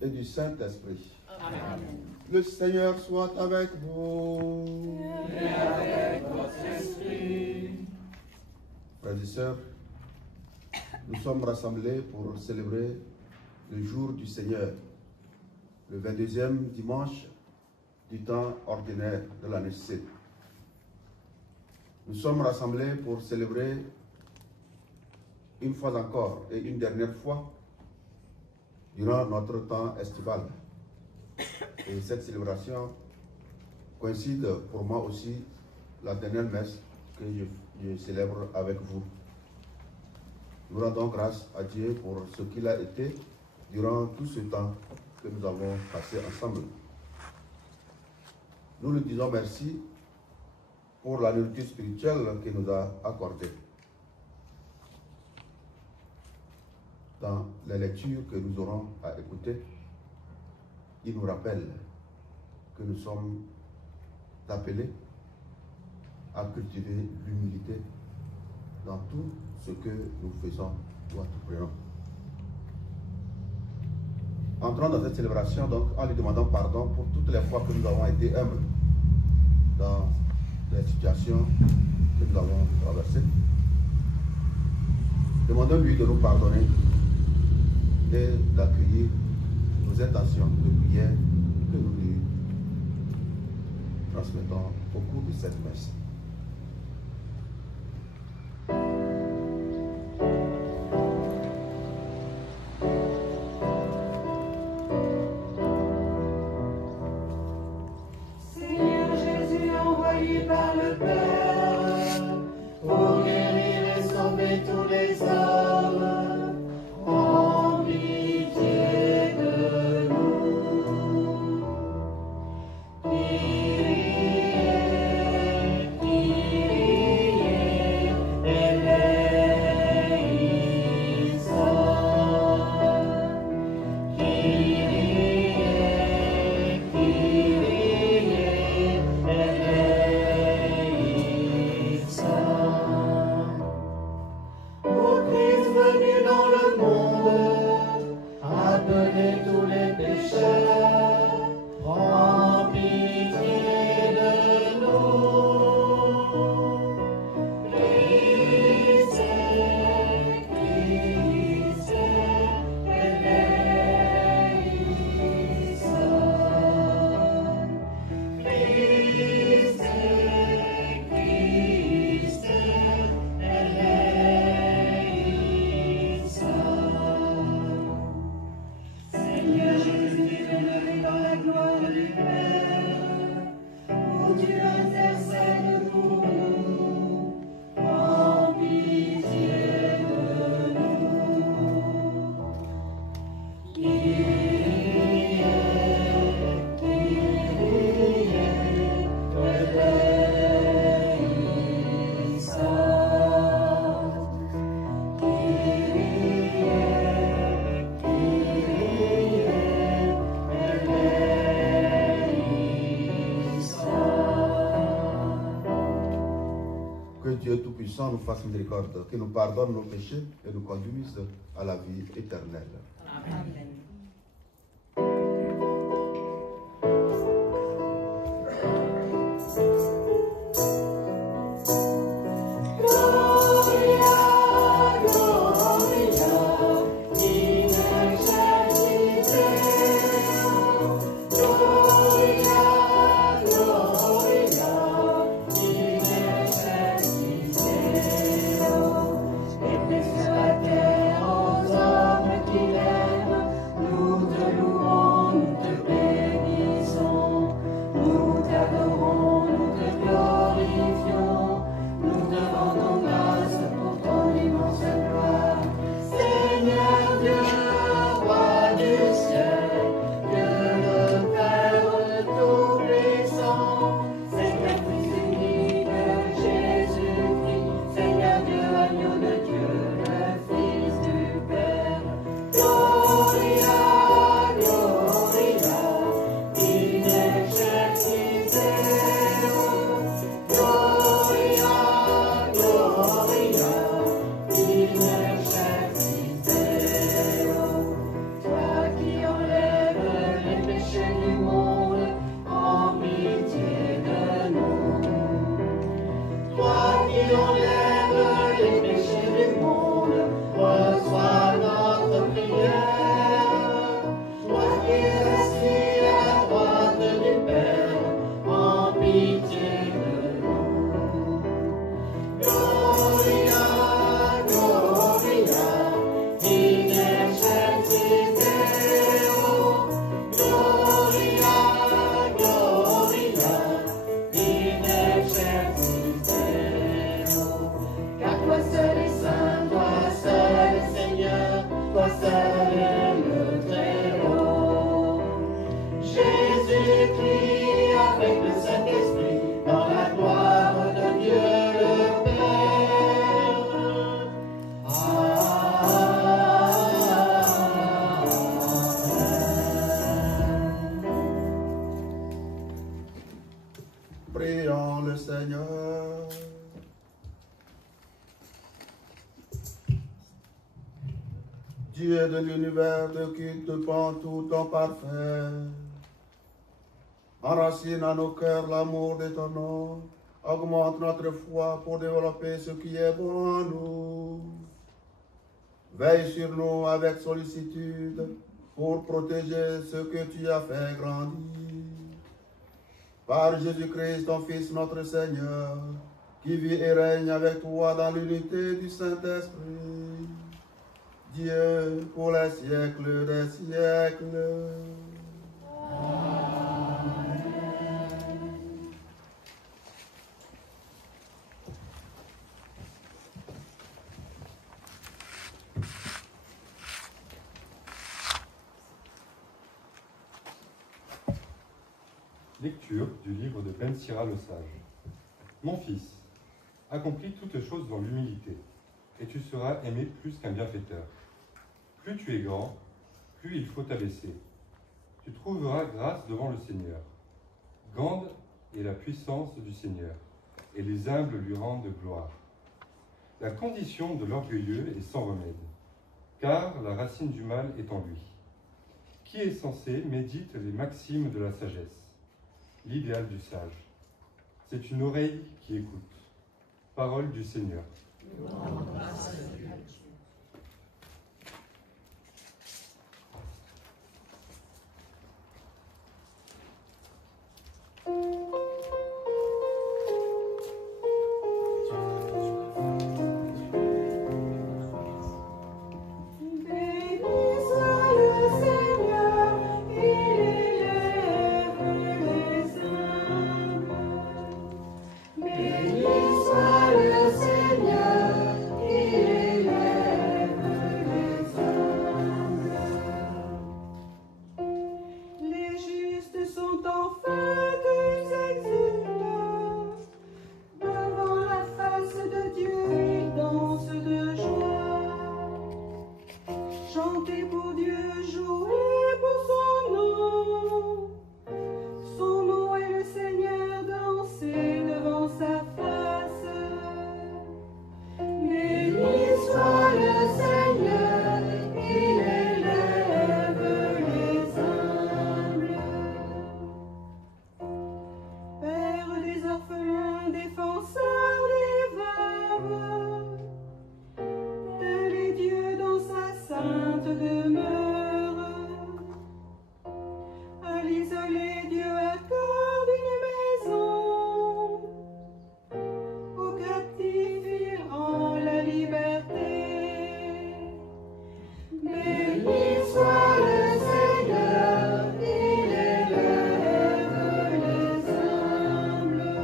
Et du Saint-Esprit. Le Seigneur soit avec vous. Et avec votre esprit. Frères et sœurs, nous sommes rassemblés pour célébrer le jour du Seigneur, le 22e dimanche du temps ordinaire de l'année C. Nous sommes rassemblés pour célébrer une fois encore et une dernière fois durant notre temps estival. Et cette célébration coïncide pour moi aussi la dernière messe que je célèbre avec vous. Nous rendons grâce à Dieu pour ce qu'il a été durant tout ce temps que nous avons passé ensemble. Nous lui disons merci pour la nourriture spirituelle qu'il nous a accordée. Dans les lectures que nous aurons à écouter, il nous rappelle que nous sommes appelés à cultiver l'humilité dans tout ce que nous faisons ou entreprenons. Entrons dans cette célébration donc en lui demandant pardon pour toutes les fois que nous avons été humbles dans les situations que nous avons traversées. Demandons-lui de nous pardonner et d'accueillir nos intentions de prière que nous lui transmettons au cours de cette messe. Seigneur Jésus, envoyé par le Père pour guérir et sauver tous les hommes, en pitié de nous. Kyrie Tout-Puissant nous fasse miséricorde, qu'il nous pardonne nos péchés et nous conduise à la vie éternelle. Amen. Prions le Seigneur. Dieu de l'univers, de qui te prend tout ton parfait, enracine à nos cœurs l'amour de ton nom, augmente notre foi pour développer ce qui est bon en nous. Veille sur nous avec sollicitude pour protéger ce que tu as fait grandir. Par Jésus-Christ, ton Fils, notre Seigneur, qui vit et règne avec toi dans l'unité du Saint-Esprit, Dieu pour les siècles des siècles. Lecture du livre de Ben Sira le Sage. Mon fils, accomplis toutes choses dans l'humilité, et tu seras aimé plus qu'un bienfaiteur. Plus tu es grand, plus il faut t'abaisser. Tu trouveras grâce devant le Seigneur. Grande est la puissance du Seigneur, et les humbles lui rendent gloire. La condition de l'orgueilleux est sans remède, car la racine du mal est en lui. Qui est censé médite les maximes de la sagesse, l'idéal du sage. C'est une oreille qui écoute. Parole du Seigneur. demeure. À l'isolé, Dieu accorde une maison. Aux captifs, il rend la liberté. Béni soit le Seigneur, il élève les humbles.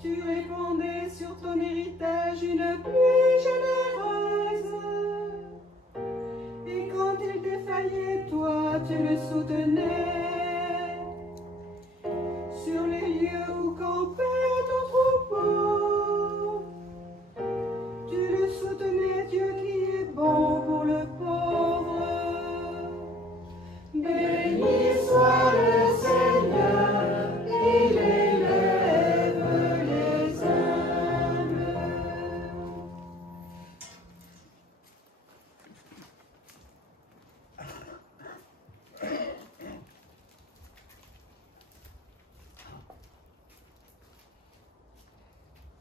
Tu répandais sur ton héritage une pluie généreuse. Et quand il défaillait, toi, tu le soutenais. Sur les lieux où campait ton troupeau, tu le soutenais, Dieu qui est bon pour le pauvre. Béni soit le Seigneur, il élève les humbles.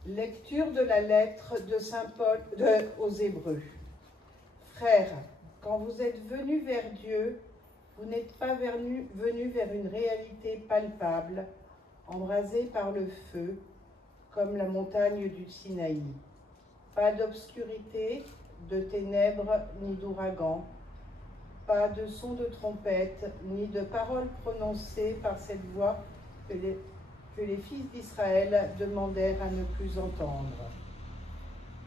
Lecture de la lettre de Saint Paul aux Hébreux. Frères, quand vous êtes venus vers Dieu, vous n'êtes pas venus vers une réalité palpable, embrasée par le feu, comme la montagne du Sinaï. Pas d'obscurité, de ténèbres, ni d'ouragan, pas de son de trompette, ni de paroles prononcées par cette voix que les fils d'Israël demandèrent à ne plus entendre.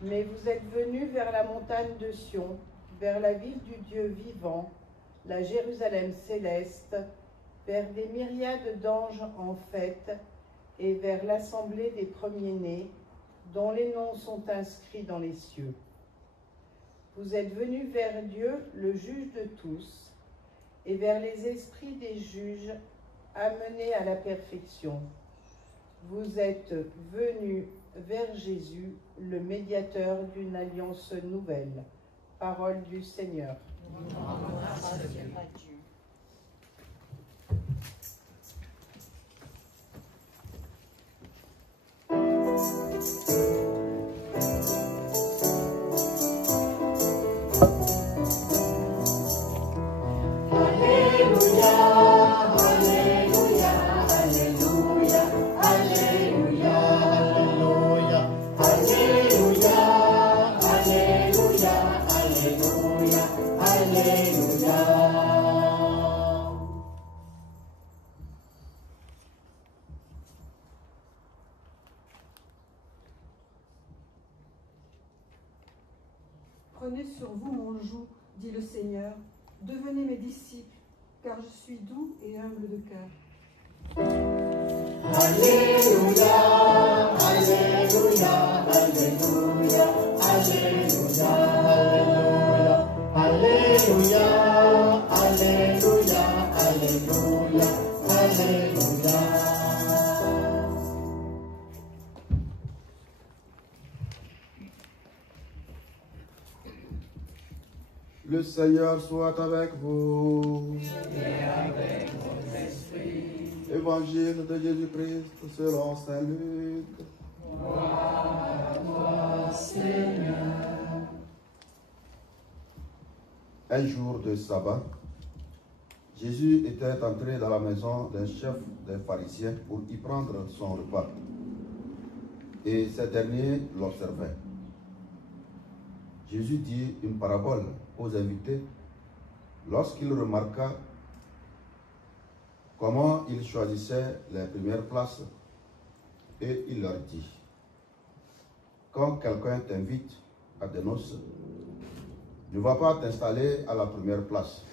Mais vous êtes venus vers la montagne de Sion, vers la ville du Dieu vivant, la Jérusalem céleste, vers des myriades d'anges en fête, et vers l'assemblée des premiers-nés, dont les noms sont inscrits dans les cieux. Vous êtes venus vers Dieu, le juge de tous, et vers les esprits des juges, amenés à la perfection. Vous êtes venus vers Jésus, le médiateur d'une alliance nouvelle. Parole du Seigneur. Prenez sur vous mon joug, dit le Seigneur, devenez mes disciples, car je suis doux et humble de cœur. Alléluia, Alléluia, Alléluia, Alléluia, Alléluia, Alléluia, Alléluia, Alléluia, Alléluia. Le Seigneur soit avec vous. Et avec votre esprit. Évangile de Jésus-Christ selon saint Luc. Gloire à toi, Seigneur. Un jour de sabbat, Jésus était entré dans la maison d'un chef des pharisiens pour y prendre son repas. Et ces derniers l'observaient. Jésus dit une parabole aux invités lorsqu'il remarqua comment ils choisissaient les premières places, et il leur dit: quand quelqu'un t'invite à des noces, ne va pas t'installer à la première place,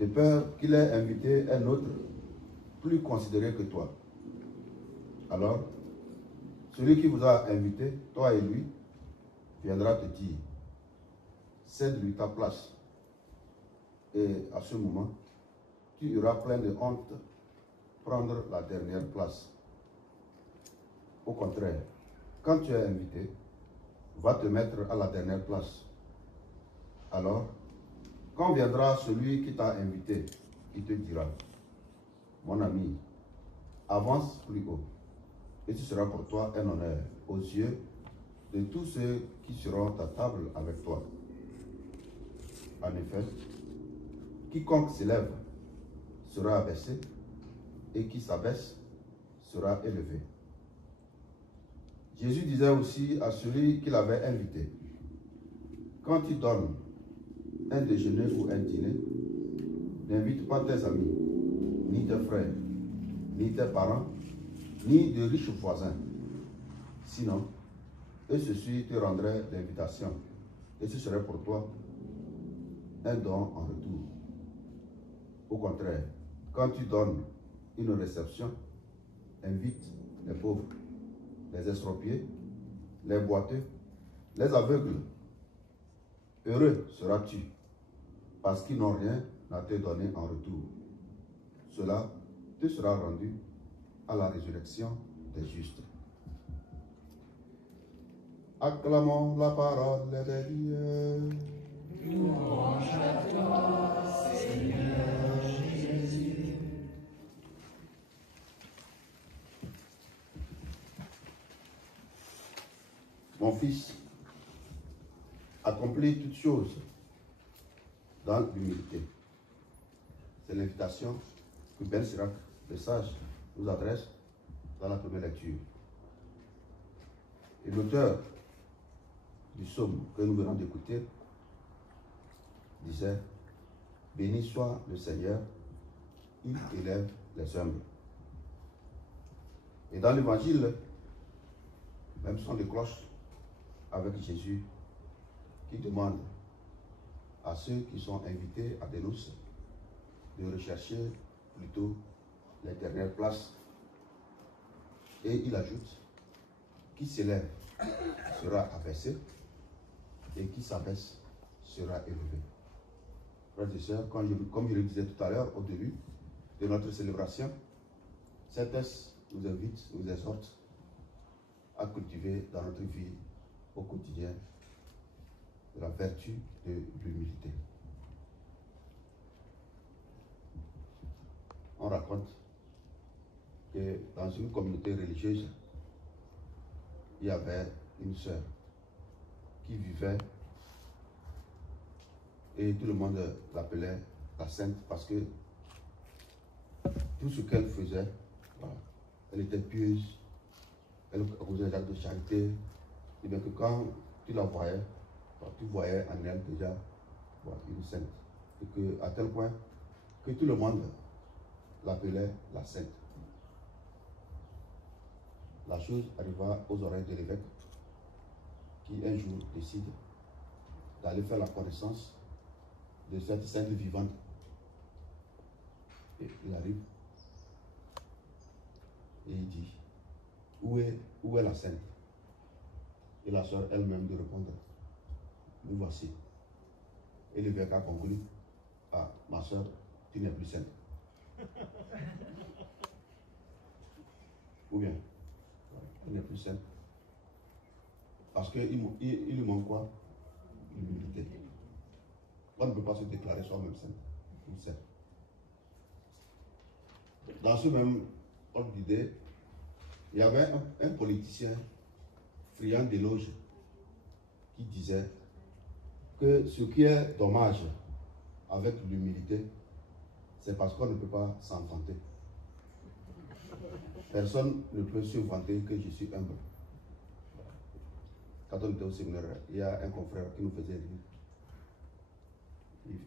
de peur qu'il ait invité un autre plus considéré que toi. Alors, celui qui vous a invité, toi et lui, viendra te dire: cède-lui ta place. Et à ce moment, tu iras plein de honte prendre la dernière place. Au contraire, quand tu es invité, va te mettre à la dernière place. Alors, quand viendra celui qui t'a invité, il te dira: mon ami, avance plus haut, et ce sera pour toi un honneur aux yeux de tous ceux qui seront à table avec toi. En effet, quiconque s'élève sera abaissé, et qui s'abaisse sera élevé. Jésus disait aussi à celui qu'il avait invité, quand tu donnes un déjeuner ou un dîner, n'invite pas tes amis, ni tes frères, ni tes parents, ni de riches voisins. Sinon, eux ceux-ci te rendraient l'invitation, et ce serait pour toi un don en retour. Au contraire, quand tu donnes une réception, invite les pauvres, les estropiés, les boiteux, les aveugles. Heureux seras-tu, parce qu'ils n'ont rien à te donner en retour. Cela te sera rendu à la résurrection des justes. Acclamons la parole de Dieu. Louange à toi, Seigneur Jésus. Mon fils, accomplis toutes choses dans l'humilité. C'est l'invitation que Ben Sirac, le sage, nous adresse dans la première lecture. Et l'auteur du psaume que nous venons d'écouter disait: béni soit le Seigneur, il élève les humbles. Et dans l'évangile, même son des cloches avec Jésus qui demande à ceux qui sont invités à des noces de rechercher plutôt les dernières places. Et il ajoute: qui s'élève sera abaissé, et qui s'abaisse sera élevé. Frères et sœurs, comme je le disais tout à l'heure au début de notre célébration, cet texte nous invite, nous exhorte à cultiver dans notre vie au quotidien la vertu de l'humilité. On raconte que dans une communauté religieuse, il y avait une sœur qui vivait et tout le monde l'appelait la sainte parce que tout ce qu'elle faisait, voilà, elle était pieuse, elle faisait des actes de charité, et bien que quand tu la voyais, tu voyais en elle déjà une sainte. Et que, à tel point que tout le monde l'appelait la sainte. La chose arriva aux oreilles de l'évêque qui un jour décide d'aller faire la connaissance de cette sainte vivante. Et il arrive et il dit: où est la sainte? Et la sœur elle-même de répondre: nous voici. Et l'évêque a conclu: ah, ma sœur, tu n'es plus sainte. Ou bien, tu n'es plus sainte. Parce qu'il lui manque quoi? L'humilité. On ne peut pas se déclarer soi-même sainte ou sainte. Dans ce même ordre d'idée, il y avait un politicien friand d'éloges qui disait que ce qui est dommage avec l'humilité, c'est parce qu'on ne peut pas s'en vanter. Personne ne peut se vanter que je suis humble. Quand on était au séminaire, il y a un confrère qui nous faisait rire.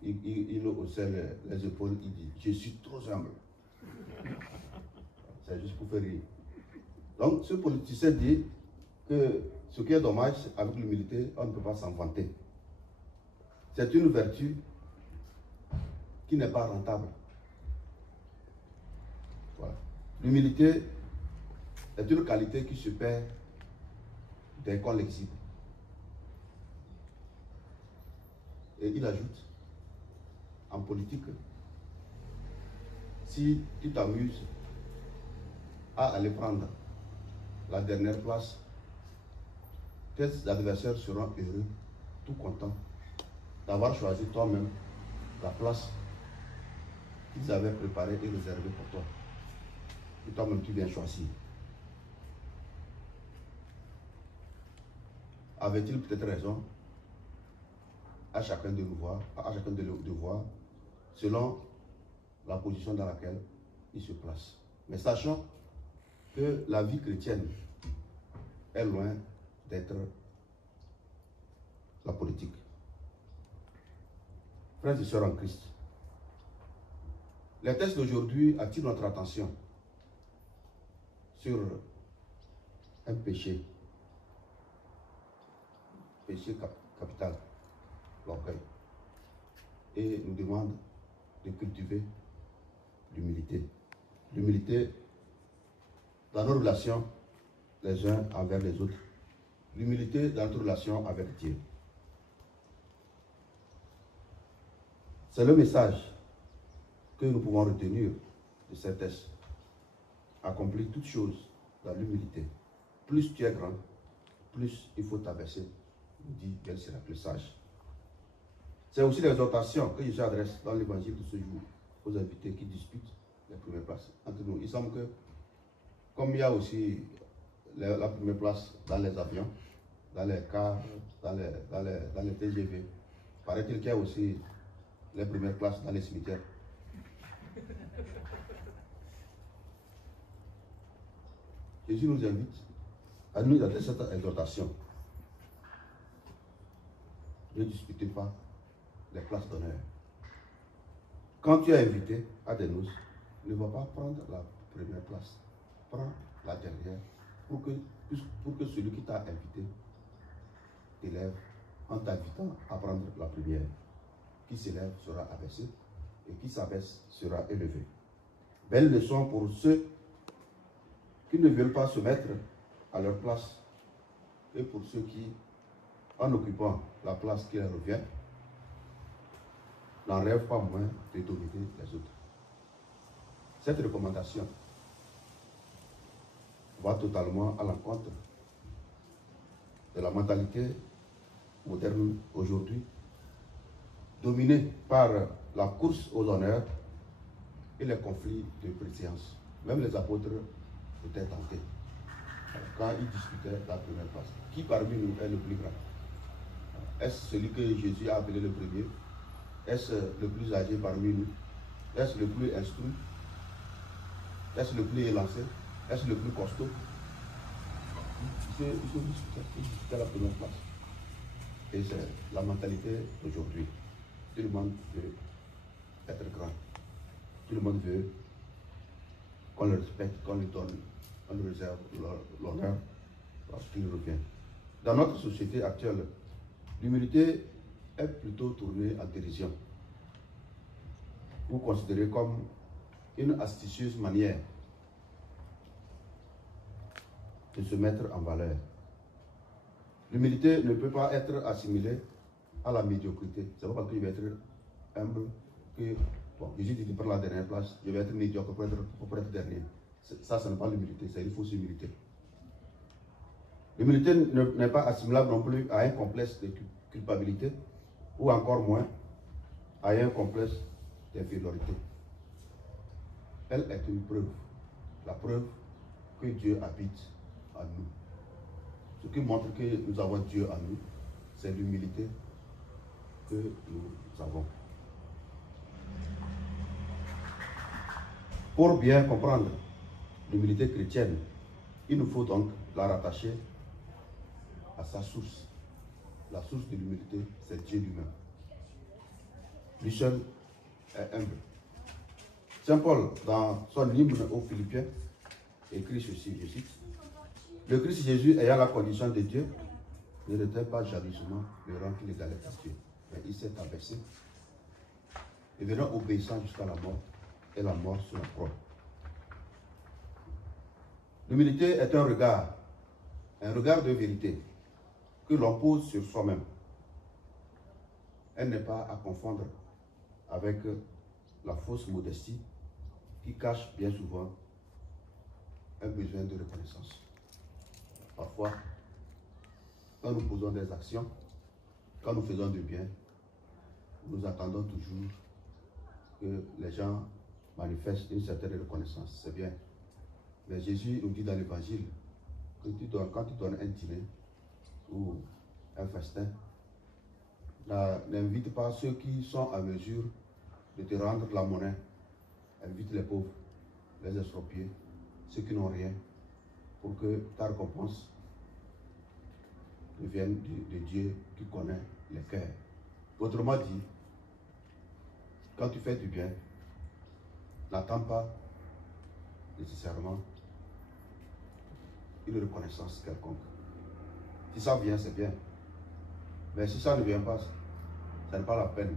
Il haussait les épaules, il dit: je suis trop humble. C'est juste pour faire rire. Donc ce politicien dit que ce qui est dommage avec l'humilité, on ne peut pas s'en vanter. C'est une vertu qui n'est pas rentable. Voilà. L'humilité est une qualité qui se perd dès qu'on l'exhibe. Et il ajoute: en politique, si tu t'amuses à aller prendre la dernière place, tes adversaires seront heureux, tout contents d'avoir choisi toi-même la place qu'ils avaient préparée et réservée pour toi. Et toi-même, tu viens choisir. Avait-il peut-être raison? à chacun de nous voir, de voir selon la position dans laquelle il se place. Mais sachant que la vie chrétienne est loin d'être la politique. Frères et sœurs en Christ, les textes d'aujourd'hui attirent notre attention sur un péché capital, l'orgueil, et nous demandent de cultiver l'humilité. L'humilité dans nos relations les uns envers les autres. L'humilité dans notre relation avec Dieu. C'est le message que nous pouvons retenir de ces textes. Accomplir toutes choses dans l'humilité. Plus tu es grand, plus il faut t'abaisser, nous dit Belle Sirach le sage. C'est aussi l'exhortation que Jésus adresse dans l'évangile de ce jour aux invités qui disputent les premières places entre nous. Il semble que, comme il y a aussi la première place dans les avions, dans les cars, dans les TGV, paraît-il qu'il y a aussi les premières places dans les cimetières. Jésus nous invite à nous adresser cette exhortation. Ne disputez pas les places d'honneur. Quand tu es invité à des noces, ne va pas prendre la première place. Prends la dernière pour que celui qui t'a invité t'élève en t'invitant à prendre la première. Qui s'élève sera abaissé et qui s'abaisse sera élevé. Belle leçon pour ceux qui ne veulent pas se mettre à leur place et pour ceux qui, en occupant la place qui leur revient, n'en rêvent pas moins de dominer les autres. Cette recommandation va totalement à l'encontre de la mentalité moderne aujourd'hui, dominée par la course aux honneurs et les conflits de préséance. Même les apôtres étaient tentés quand ils discutaient la première place. Qui parmi nous est le plus grand? Est-ce celui que Jésus a appelé le premier? Est-ce le plus âgé parmi nous? Est-ce le plus instruit? Est-ce le plus élancé? Est-ce le plus costaud? Ils discutaient la première place. Et c'est la mentalité d'aujourd'hui. Tout le monde veut être grand. Tout le monde veut qu'on le respecte, qu'on lui donne, qu'on lui réserve l'honneur lorsqu'il revient. Dans notre société actuelle, l'humilité est plutôt tournée en dérision ou considérée comme une astucieuse manière de se mettre en valeur. L'humilité ne peut pas être assimilée à la médiocrité. C'est pas parce que je vais être humble que, bon, Jésus dit de prendre la dernière place, je vais être médiocre pour être dernier. Ça, ce n'est pas l'humilité, c'est une fausse humilité. L'humilité n'est pas assimilable non plus à un complexe de culpabilité ou encore moins à un complexe d'infériorité. Elle est une preuve, la preuve que Dieu habite en nous. Ce qui montre que nous avons Dieu en nous, c'est l'humilité que nous avons. Pour bien comprendre l'humilité chrétienne, il nous faut donc la rattacher à sa source. La source de l'humilité, c'est Dieu lui-même. Lui seul est humble. Saint Paul, dans son hymne aux Philippiens, écrit ceci, je cite: le Christ Jésus, ayant la condition de Dieu, ne retint pas jalousement le rang qu'il égalait à Dieu, mais il s'est abaissé, devenant obéissant jusqu'à la mort, et la mort sur la croix. L'humilité est un regard de vérité que l'on pose sur soi-même. Elle n'est pas à confondre avec la fausse modestie qui cache bien souvent un besoin de reconnaissance. Parfois, quand nous posons des actions, quand nous faisons du bien, nous attendons toujours que les gens manifestent une certaine reconnaissance. C'est bien. Mais Jésus nous dit dans l'évangile que quand tu donnes un dîner ou un festin, n'invite pas ceux qui sont à mesure de te rendre la monnaie. Invite les pauvres, les estropiés, ceux qui n'ont rien, pour que ta récompense vienne de Dieu qui connaît les cœurs. Autrement dit, quand tu fais du bien, n'attends pas nécessairement une reconnaissance quelconque. Si ça vient, c'est bien. Mais si ça ne vient pas, ça n'est pas la peine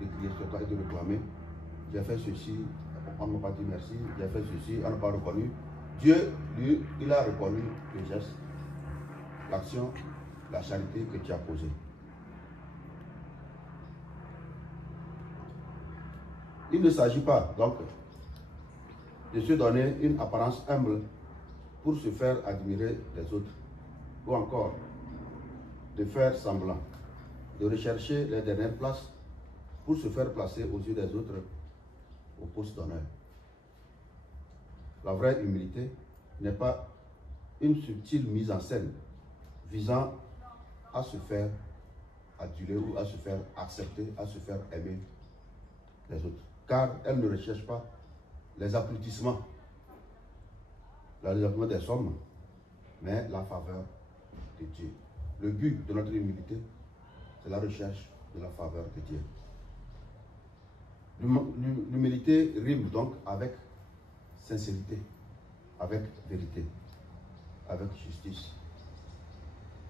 de crier sur toi et de réclamer. J'ai fait ceci, on ne m'a pas dit merci, j'ai fait ceci, on n'a pas reconnu. Dieu, lui, il a reconnu le geste, l'action, la charité que tu as posée. Il ne s'agit pas donc de se donner une apparence humble pour se faire admirer des autres, ou encore de faire semblant, de rechercher les dernières places pour se faire placer aux yeux des autres au poste d'honneur. La vraie humilité n'est pas une subtile mise en scène visant à se faire aduler ou à se faire accepter, à se faire aimer les autres. Car elle ne recherche pas les applaudissements des hommes, mais la faveur de Dieu. Le but de notre humilité, c'est la recherche de la faveur de Dieu. L'humilité rime donc avec sincérité, avec vérité, avec justice.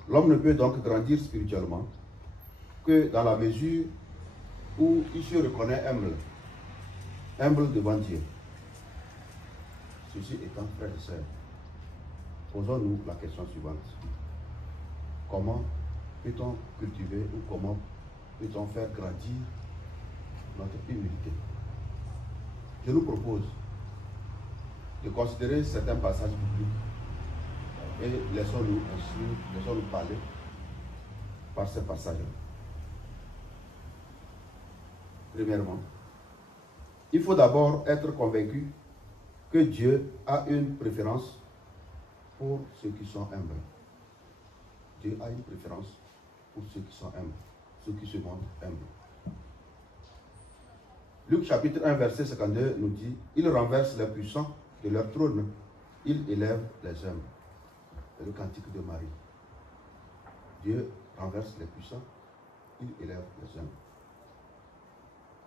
L'homme ne peut donc grandir spirituellement que dans la mesure où il se reconnaît humble devant Dieu. Ceci étant, frères et sœurs, posons-nous la question suivante. Comment peut-on cultiver ou comment peut-on faire grandir notre humilité? Je nous propose de considérer certains passages bibliques et laissons-nous instruire, laissons-nous parler par ces passages-là. Premièrement, il faut d'abord être convaincu que Dieu a une préférence pour ceux qui sont humbles. Dieu a une préférence pour ceux qui sont humbles, ceux qui se montrent humbles. Luc chapitre 1 verset 52 nous dit: il renverse les puissants de leur trône, il élève les humbles. C'est le cantique de Marie. Dieu renverse les puissants, il élève les humbles.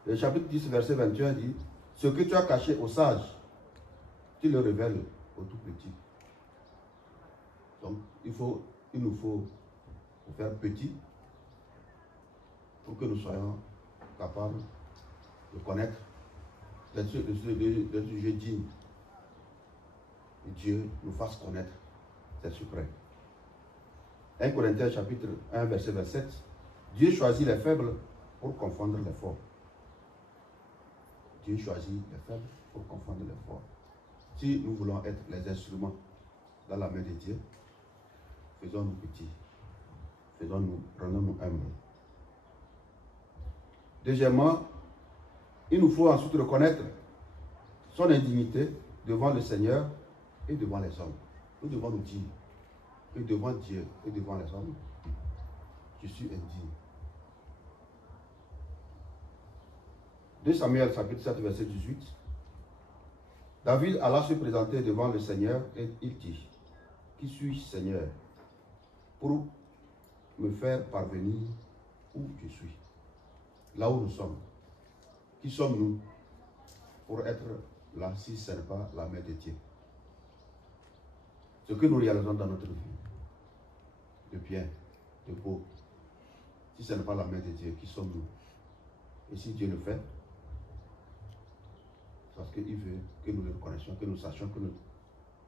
Le chapitre 10 verset 21 dit: ce que tu as caché aux sages, tu le révèles aux tout petits. Donc il nous faut faire petit pour que nous soyons capables de connaître, d'être jugés dignes. Et Dieu nous fasse connaître ses secrets. 1 Corinthiens chapitre 1 verset 27, Dieu choisit les faibles pour confondre les forts. Dieu choisit les faibles pour confondre les forts. Si nous voulons être les instruments dans la main de Dieu, faisons-nous petits, rendons-nous humbles. Deuxièmement, il nous faut ensuite reconnaître son indignité devant le Seigneur et devant les hommes. Nous devons nous dire que devant Dieu et devant les hommes, je suis indigne. 2 Samuel chapitre 7 verset 18. David alla se présenter devant le Seigneur et il dit: qui suis-je, Seigneur, pour me faire parvenir où je suis, là où nous sommes? Qui sommes-nous pour être là si ce n'est pas la main de Dieu? Ce que nous réalisons dans notre vie, de bien, de beau, si ce n'est pas la main de Dieu, qui sommes-nous? Et si Dieu le fait, parce qu'il veut que nous le reconnaissions, que nous sachions que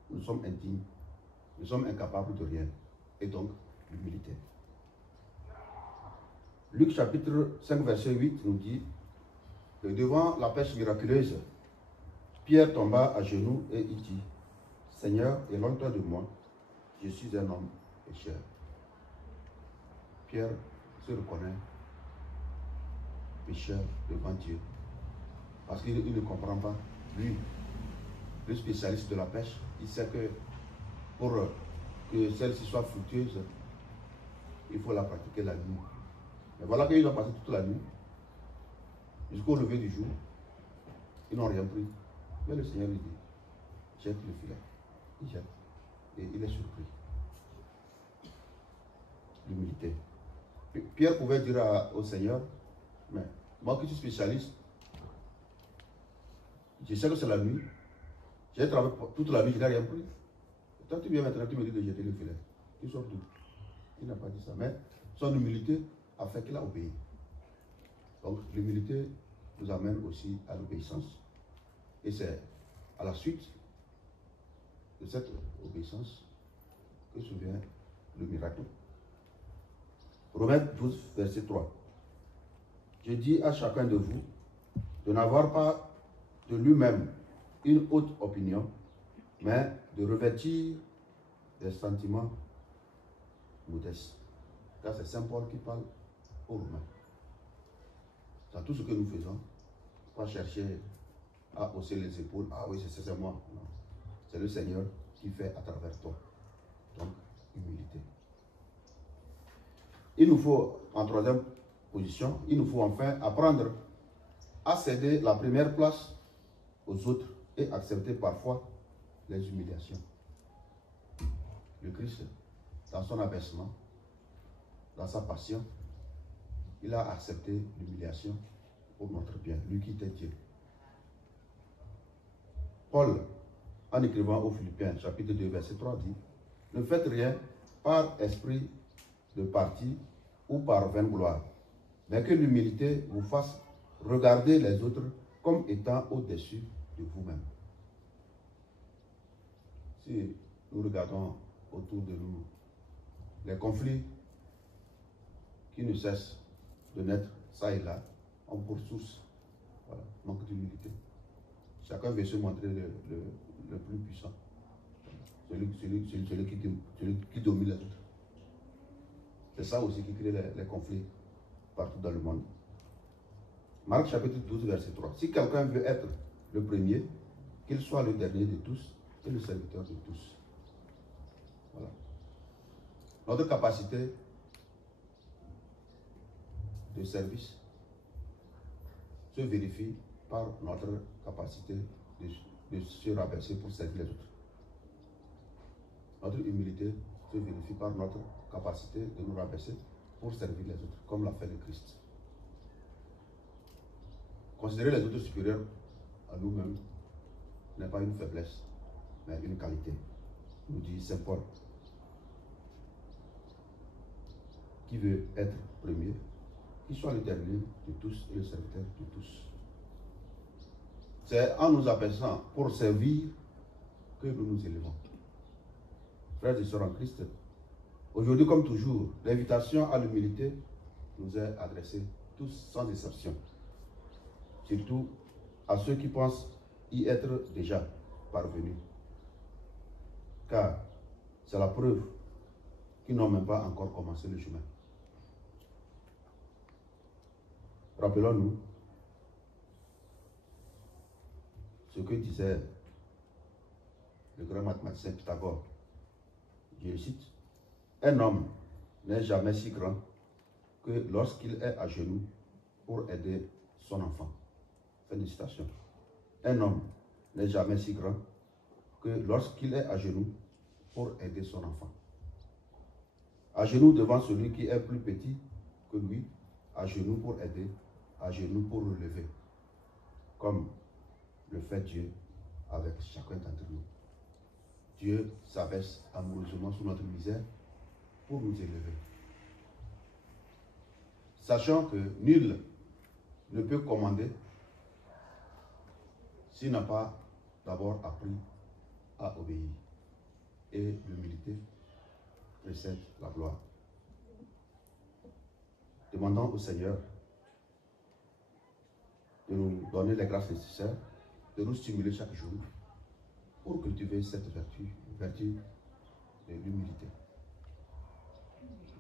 nous sommes indignes, nous sommes incapables de rien, et donc l'humilité. Luc chapitre 5 verset 8 nous dit que devant la pêche miraculeuse, Pierre tomba à genoux et il dit: Seigneur, éloigne-toi de moi, je suis un homme pécheur. Pierre se reconnaît pécheur devant Dieu. Parce qu'il ne comprend pas, lui, le spécialiste de la pêche, il sait que pour que celle-ci soit fructueuse, il faut la pratiquer la nuit. Mais voilà qu'ils ont passé toute la nuit, jusqu'au lever du jour, ils n'ont rien pris. Mais le Seigneur lui dit, jette le filet. Il jette. Et il est surpris. L'humilité. Pierre pouvait dire au Seigneur, mais moi qui suis spécialiste, je sais que c'est la nuit, j'ai travaillé toute la nuit, je n'ai rien pris. Et toi tu viens maintenant, tu me dis de jeter le filet. Tu sors d'où? Il n'a pas dit ça. Mais son humilité a fait qu'il a obéi. Donc l'humilité nous amène aussi à l'obéissance. Et c'est à la suite de cette obéissance que survient le miracle. Romains 12, verset 3. Je dis à chacun de vous de n'avoir pas de lui-même une haute opinion, mais de revêtir des sentiments modestes. Car c'est Saint Paul qui parle aux Romains. Dans tout ce que nous faisons, pas chercher à hausser les épaules. Ah oui, c'est moi. Non. C'est le Seigneur qui fait à travers toi. Donc, humilité. Il nous faut, en troisième position, il nous faut enfin apprendre à céder la première place aux autres et accepter parfois les humiliations. Le Christ, dans son abaissement, dans sa passion, il a accepté l'humiliation pour notre bien, lui qui était Dieu. Paul, en écrivant aux Philippiens, chapitre 2, verset 3, dit, ne faites rien par esprit de parti ou par vaine gloire, mais que l'humilité vous fasse regarder les autres comme étant au-dessus de vous-même. Si nous regardons autour de nous les conflits qui ne cessent de naître ça et là, ont pour source, voilà, manque d'humilité. Chacun veut se montrer le plus puissant, celui qui domine les autres. C'est ça aussi qui crée les conflits partout dans le monde. Marc chapitre 12, verset 3. Si quelqu'un veut être le premier, qu'il soit le dernier de tous et le serviteur de tous. Voilà. Notre capacité de service se vérifie par notre capacité de se rabaisser pour servir les autres. Notre humilité se vérifie par notre capacité de nous rabaisser pour servir les autres, comme l'a fait le Christ. Considérer les autres supérieurs à nous-mêmes n'est pas une faiblesse, mais une qualité, nous dit Saint Paul. Qui veut être premier, qu'il soit le dernier de tous et le serviteur de tous. C'est en nous abaissant pour servir que nous nous élevons. Frères et sœurs en Christ, aujourd'hui comme toujours, l'invitation à l'humilité nous est adressée tous sans exception. Surtout à ceux qui pensent y être déjà parvenus. Car c'est la preuve qu'ils n'ont même pas encore commencé le chemin. Rappelons-nous ce que disait le grand mathématicien Pythagore. Je le cite, un homme n'est jamais si grand que lorsqu'il est à genoux pour aider son enfant. Fin de citation. Un homme n'est jamais si grand que lorsqu'il est à genoux pour aider son enfant. À genoux devant celui qui est plus petit que lui, à genoux pour aider, à genoux pour relever, comme le fait Dieu avec chacun d'entre nous. Dieu s'abaisse amoureusement sous notre misère pour nous élever. Sachant que nul ne peut commander s'il n'a pas d'abord appris à obéir. Et l'humilité précède la gloire. Demandons au Seigneur de nous donner les grâces nécessaires, de nous stimuler chaque jour pour cultiver cette vertu de l'humilité.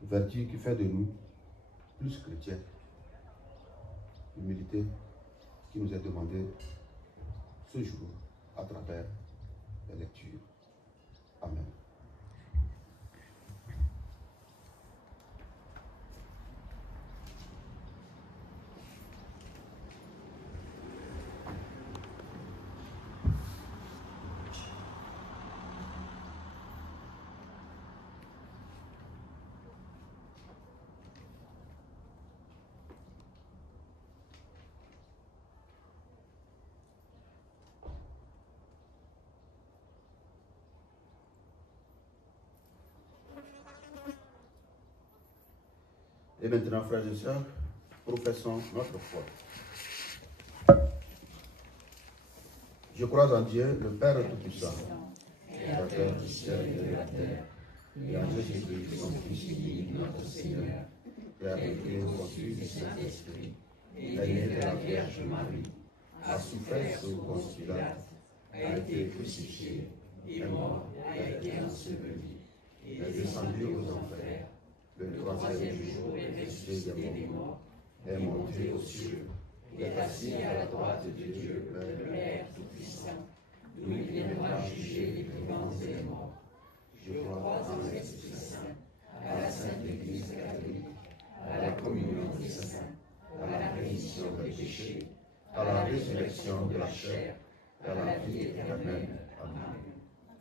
Une vertu qui fait de nous plus chrétiens. L'humilité qui nous est demandée ce jour à travers la lecture. Amen. Et maintenant, frères et sœurs, professons notre foi. Je crois en Dieu, le Père Tout-Puissant, créateur du ciel et de la terre, et en Jésus-Christ, son Fils unique, notre Seigneur, qui a été conçu du Saint-Esprit, est né de la Vierge Marie, a souffert sous Ponce Pilate, a été crucifié, est mort, a été enseveli, est descendu aux enfers, le troisième jour est ressuscité des morts, est monté aux cieux, est assis à la droite de Dieu, le Père Tout-Puissant, d'où il viendra juger les vivants et les morts. Je crois en l'Esprit Saint, à la Sainte Église catholique, à la communion des saints, à la rémission des péchés, à la résurrection de la chair, à la vie éternelle. Amen.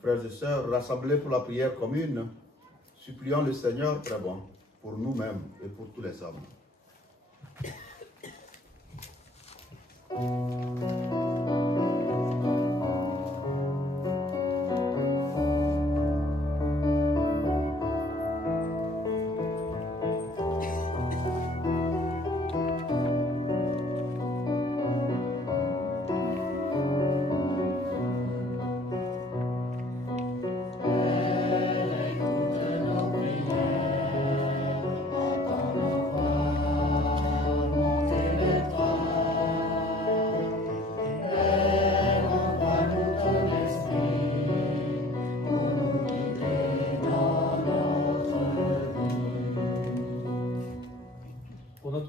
Frères et sœurs, rassemblés pour la prière commune, supplions le Seigneur très bon pour nous-mêmes et pour tous les hommes.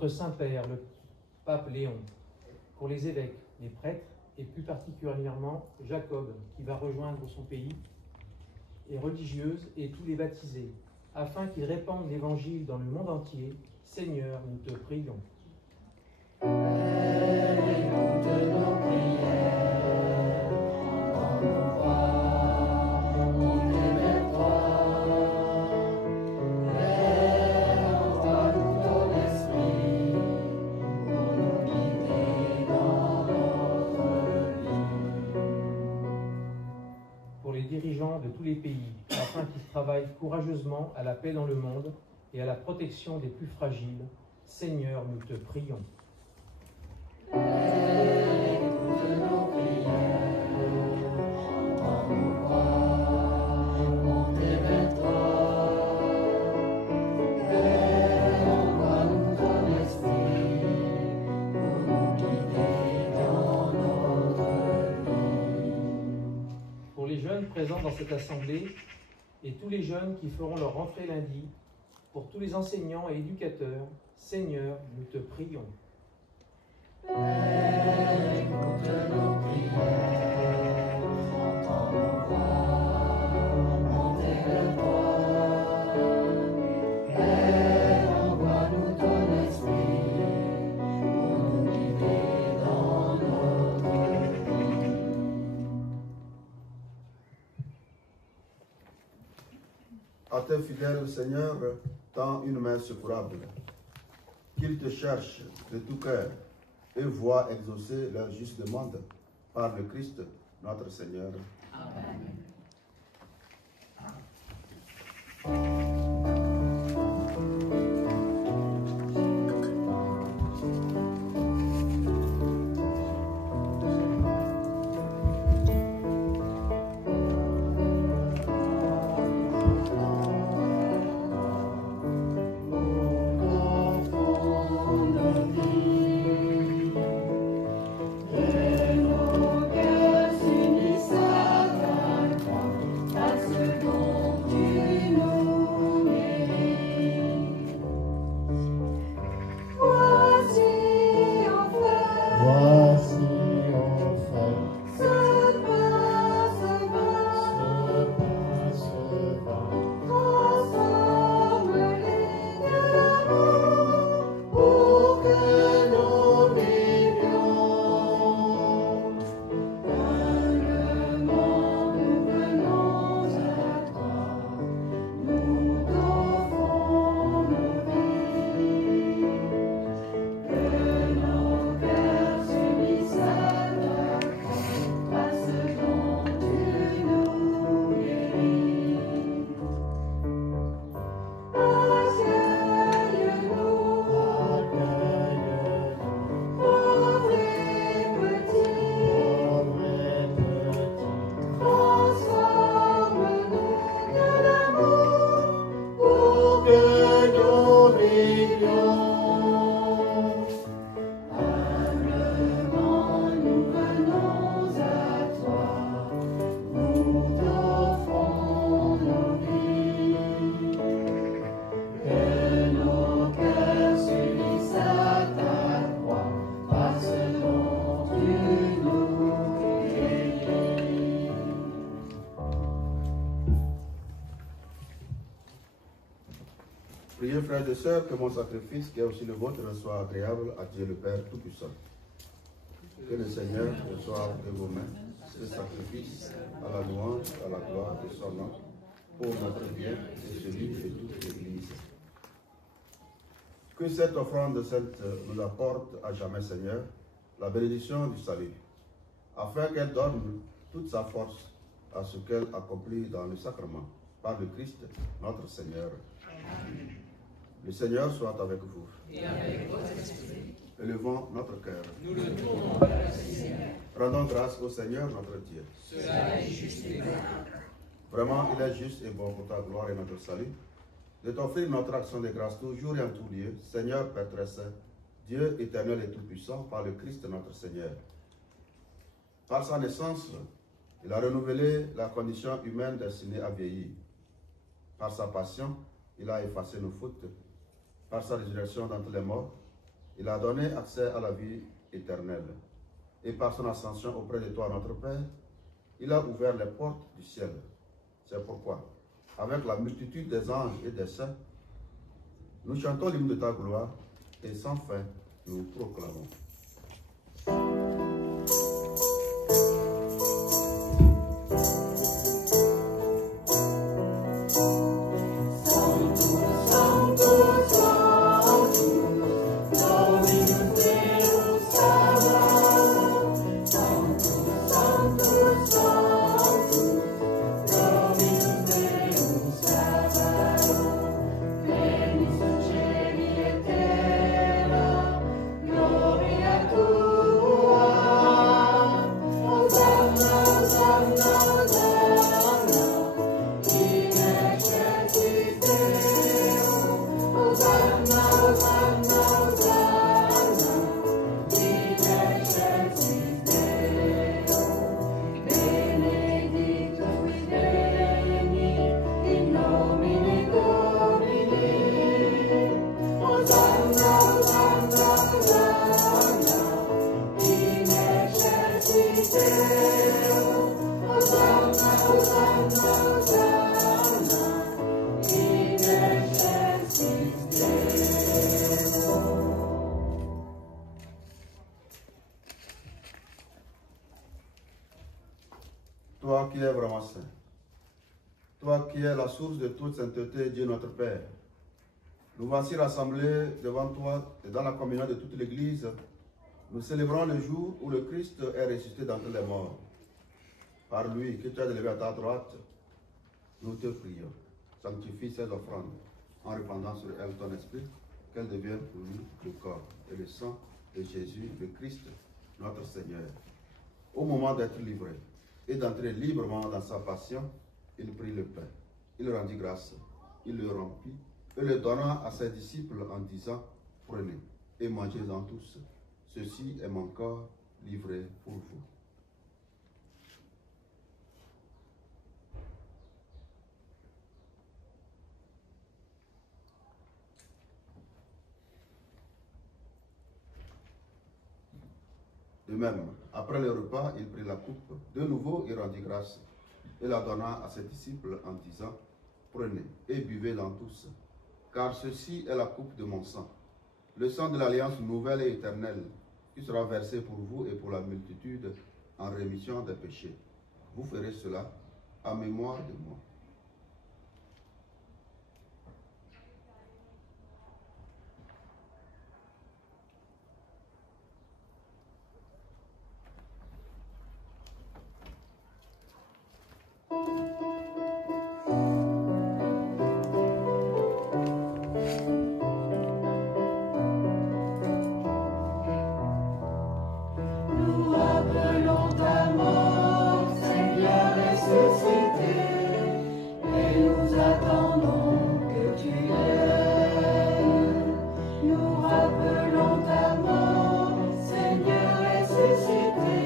Saint-Père, le pape Léon, pour les évêques, les prêtres, et plus particulièrement Jacob, qui va rejoindre son pays, et religieuses et tous les baptisés, afin qu'ils répandent l'Évangile dans le monde entier. Seigneur, nous te prions. Écoute nos prières, entends nos voix, tournez vers toi. Père, envoie-nous ton esprit, pour nous guider dans notre vie. Pour les dirigeants de tous les pays, afin qu'ils travaillent courageusement à la paix dans le monde et à la protection des plus fragiles. Seigneur, nous te prions. Écoute nos prières, entends nos voix, montez vers toi. Père, envoie-nous ton esprit, pour nous guider dans notre vie. Pour les jeunes présents dans cette assemblée et tous les jeunes qui feront leur rentrée lundi, pour tous les enseignants et éducateurs, Seigneur, nous te prions. Père, écoute nos prières, entends nos voix, montez vers toi. Père, envoie-nous ton esprit, pour nous guider dans notre vie. À tes fidèles, Seigneur, tends une main secourable, qu'ils te cherchent de tout cœur et voient exaucer leur juste demande par le Christ, notre Seigneur. Amen. Que nos cœurs frères et sœurs, que mon sacrifice, qui est aussi le vôtre, soit agréable à Dieu le Père Tout-Puissant. Que le Seigneur reçoive de vos mains ce sacrifice à la louange, à la gloire de son nom, pour notre bien et celui de toute l'Église. Que cette offrande sainte nous apporte à jamais, Seigneur, la bénédiction du salut, afin qu'elle donne toute sa force à ce qu'elle accomplit dans le sacrement, par le Christ, notre Seigneur. Amen. Le Seigneur soit avec vous. Et avec votre esprit. Élevons notre cœur. Nous le tournons vers le Seigneur. Rendons grâce au Seigneur notre Dieu. Cela est juste et bon. Vraiment, il est juste et bon pour ta gloire et notre salut, de t'offrir notre action de grâce toujours et en tout lieu, Seigneur Père très saint, Dieu éternel et tout-puissant, par le Christ notre Seigneur. Par sa naissance, il a renouvelé la condition humaine destinée à vieillir. Par sa passion, il a effacé nos fautes. Par sa résurrection d'entre les morts, il a donné accès à la vie éternelle. Et par son ascension auprès de toi, notre Père, il a ouvert les portes du ciel. C'est pourquoi, avec la multitude des anges et des saints, nous chantons l'hymne de ta gloire et sans fin, nous proclamons. Toi qui es vraiment saint, toi qui es la source de toute sainteté, Dieu notre Père, nous voici rassemblés devant toi et dans la communion de toute l'Église. Nous célébrons le jour où le Christ est ressuscité d'entre les morts. Par lui, que tu as élevé à ta droite, nous te prions. Sanctifie ces offrandes en répandant sur elles ton esprit, qu'elles deviennent pour nous le corps et le sang de Jésus, le Christ, notre Seigneur. Au moment d'être livré et d'entrer librement dans sa passion, il prit le pain, il rendit grâce, il le rompit et le donna à ses disciples en disant, prenez et mangez-en tous, ceci est mon corps livré pour vous. De même, après le repas, il prit la coupe. De nouveau, il rendit grâce et la donna à ses disciples en disant, prenez et buvez-en tous, car ceci est la coupe de mon sang, le sang de l'alliance nouvelle et éternelle, qui sera versé pour vous et pour la multitude en rémission des péchés. Vous ferez cela en mémoire de moi. Nous rappelons ta mort, Seigneur ressuscité, et nous attendons que tu viennes. Nous rappelons ta mort, Seigneur ressuscité,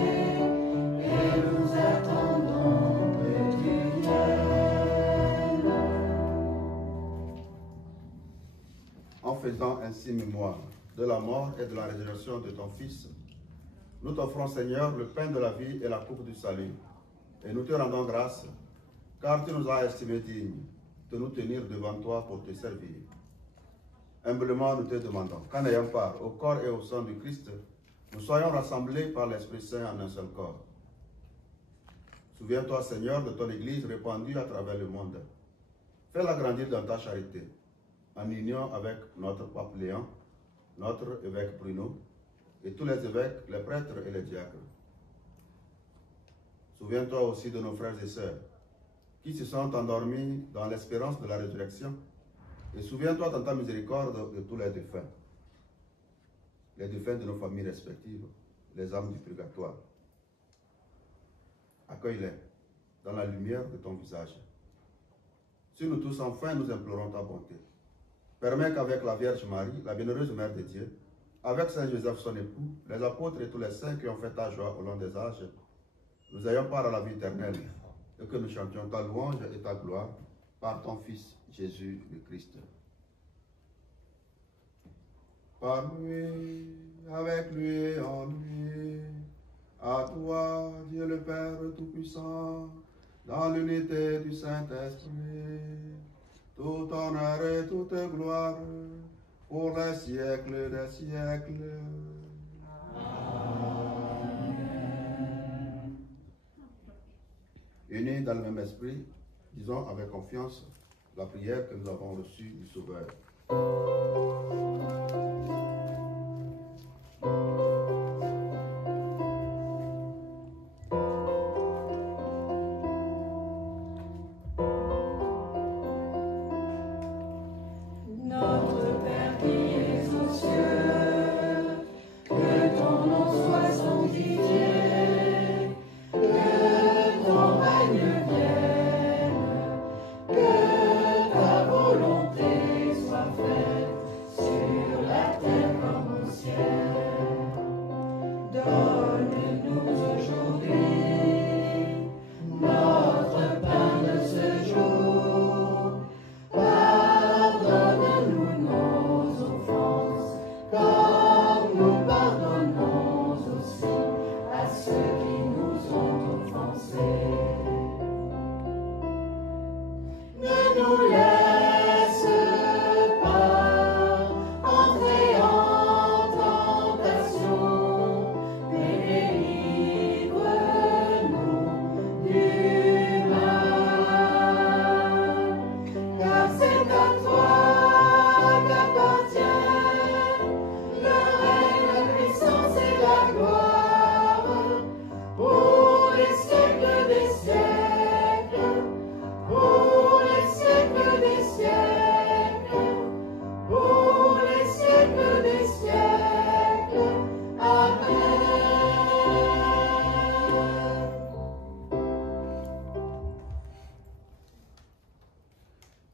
et nous attendons que tu viennes. En faisant ainsi mémoire de la mort et de la résurrection de ton Fils, nous t'offrons, Seigneur, le pain de la vie et la coupe du salut. Et nous te rendons grâce, car tu nous as estimés dignes de nous tenir devant toi pour te servir. Humblement, nous te demandons qu'en ayant part au corps et au sang du Christ, nous soyons rassemblés par l'Esprit Saint en un seul corps. Souviens-toi, Seigneur, de ton Église répandue à travers le monde. Fais-la grandir dans ta charité, en union avec notre pape Léon, notre évêque Bruno, et tous les évêques, les prêtres et les diacres. Souviens-toi aussi de nos frères et sœurs, qui se sont endormis dans l'espérance de la résurrection, et souviens-toi dans ta miséricorde de tous les défunts de nos familles respectives, les âmes du purgatoire. Accueille-les dans la lumière de ton visage. Sur nous tous, enfin, nous implorons ta bonté. Permets qu'avec la Vierge Marie, la bienheureuse Mère de Dieu, avec Saint Joseph son époux, les apôtres et tous les saints qui ont fait ta joie au long des âges, nous ayons part à la vie éternelle et que nous chantions ta louange et ta gloire par ton Fils Jésus le Christ. Par lui, avec lui et en lui, à toi, Dieu le Père Tout-Puissant, dans l'unité du Saint-Esprit, tout honneur et toute gloire, pour les siècles des siècles. Amen. Unis dans le même esprit, disons avec confiance la prière que nous avons reçue du Sauveur.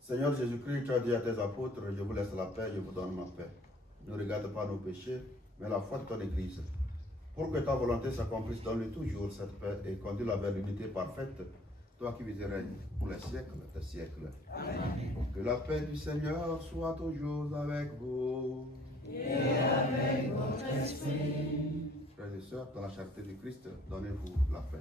Seigneur Jésus-Christ, tu as dit à tes apôtres, je vous laisse la paix, je vous donne ma paix. Ne regarde pas nos péchés, mais la foi de ton Église. Pour que ta volonté s'accomplisse, donne-lui toujours cette paix et conduis-la vers l'unité parfaite, toi qui vis et règnes pour les siècles des siècles. Amen. Que la paix du Seigneur soit toujours avec vous. Et avec votre esprit. Frères et sœurs, dans la charité du Christ, donnez-vous la paix.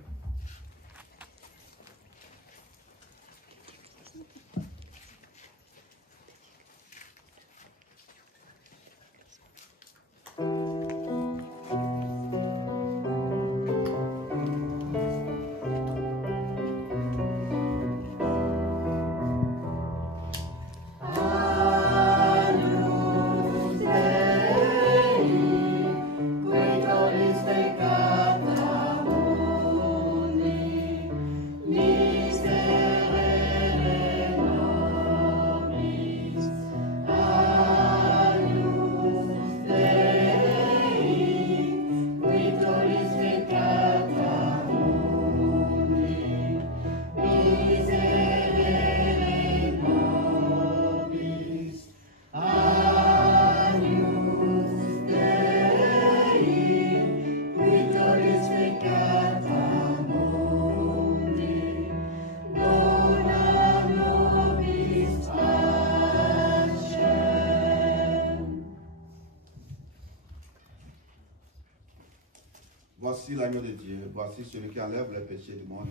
Voici l'agneau de Dieu, voici celui qui enlève les péchés du monde.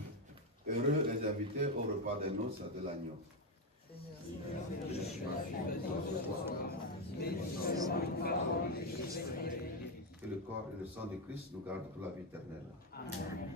Heureux les invités au repas des noces de l'agneau. Que le corps et le sang de Christ nous gardent pour la vie éternelle. Amen.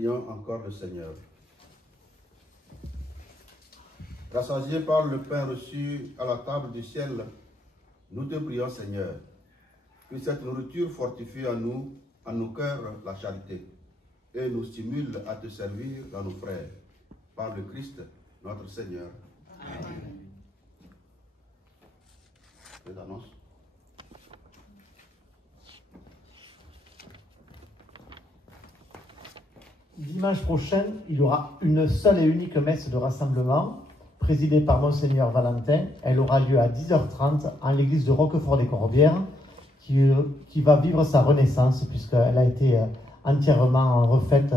Prions encore le Seigneur. Rassasiés par le pain reçu à la table du ciel, nous te prions, Seigneur, que cette nourriture fortifie en nos cœurs, la charité et nous stimule à te servir dans nos frères. Par le Christ, notre Seigneur. Amen. Les annonces. Dimanche prochain, il y aura une seule et unique messe de rassemblement, présidée par Monseigneur Valentin. Elle aura lieu à 10h30 en l'église de Roquefort-des-Corbières, qui va vivre sa renaissance, puisqu'elle a été entièrement refaite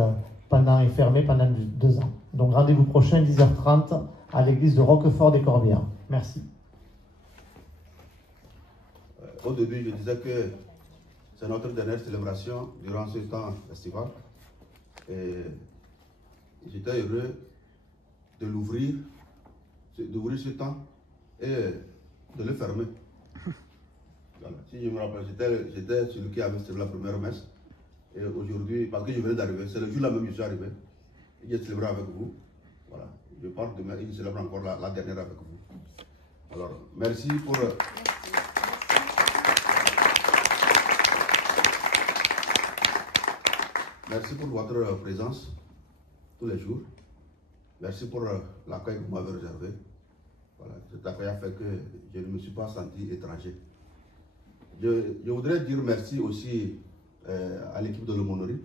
et fermée pendant 2 ans. Donc rendez-vous prochain, 10h30, à l'église de Roquefort-des-Corbières. Merci. Au début, je disais que c'est notre dernière célébration durant ce temps estival. Et j'étais heureux de l'ouvrir, d'ouvrir ce temps et de le fermer. Voilà. Si je me rappelle, j'étais celui qui avait célébré la première messe. Et aujourd'hui, parce que je venais d'arriver, c'est le jour-là même que je suis arrivé. Et j'ai célébré avec vous. Voilà. Je pars demain et je célèbre encore la dernière avec vous. Alors, merci pour... Merci pour votre présence tous les jours. Merci pour l'accueil que vous m'avez réservé. Voilà, cet accueil a fait que je ne me suis pas senti étranger. Je voudrais dire merci aussi à l'équipe de l'aumônerie.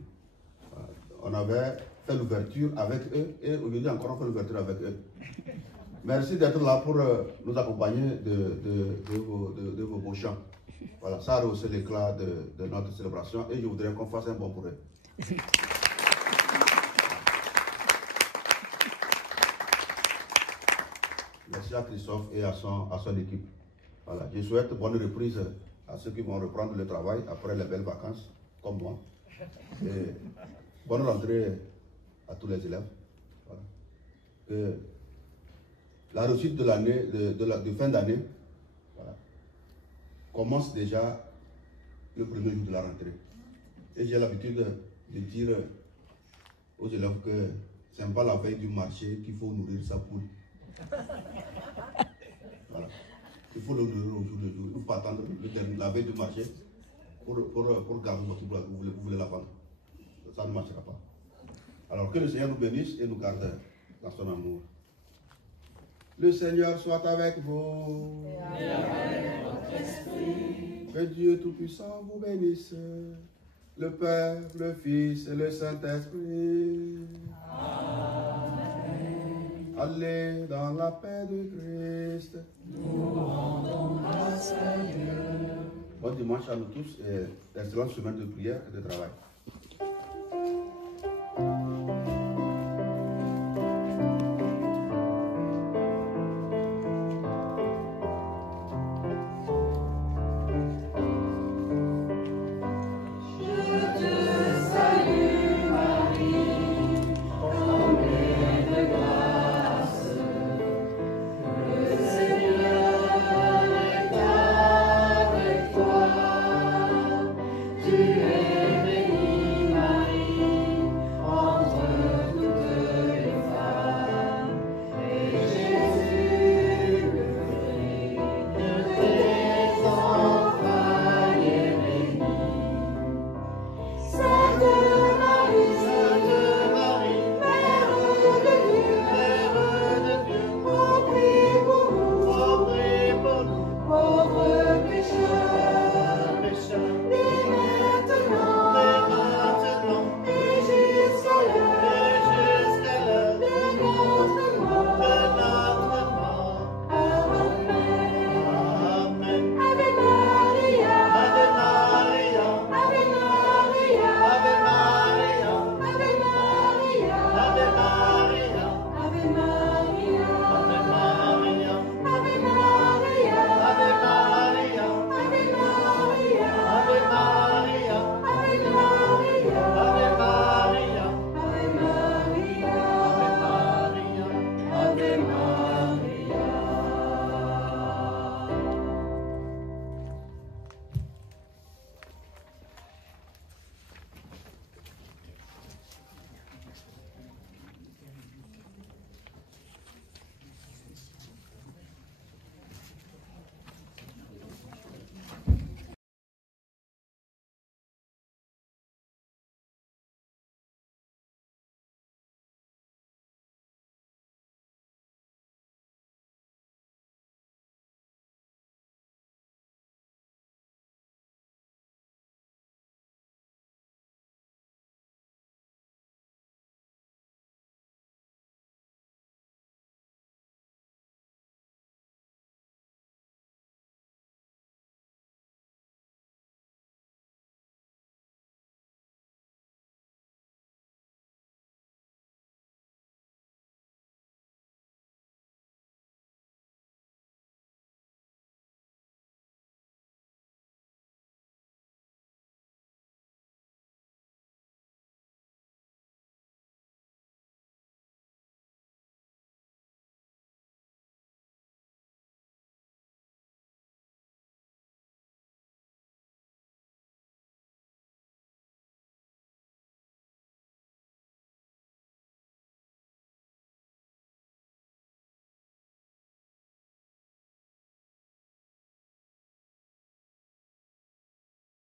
On avait fait l'ouverture avec eux et aujourd'hui encore on fait l'ouverture avec eux. Merci d'être là pour nous accompagner de vos beaux chants. Voilà, ça a rehaussé l'éclat de notre célébration et je voudrais qu'on fasse un bon pour eux. Merci à Christophe et à son équipe. Voilà, je souhaite bonne reprise à ceux qui vont reprendre le travail après les belles vacances, comme moi. Et bonne rentrée à tous les élèves. Voilà. Et la réussite de l'année, de fin d'année, voilà, commence déjà le premier jour de la rentrée. Et j'ai l'habitude de dire aux élèves que ce n'est pas la veille du marché qu'il faut nourrir sa poule. Voilà. Il faut le nourrir au jour le jour. Il ne faut pas attendre la veille du marché pour garder votre poule. Vous voulez la vendre. Ça ne marchera pas. Alors que le Seigneur nous bénisse et nous garde dans son amour. Le Seigneur soit avec vous. Et avec votre esprit. Que Dieu Tout-Puissant vous bénisse. Le Père, le Fils et le Saint-Esprit. Amen. Allez dans la paix de Christ. Nous rendons grâce à Dieu. Bon dimanche à nous tous et excellente semaine de prière et de travail.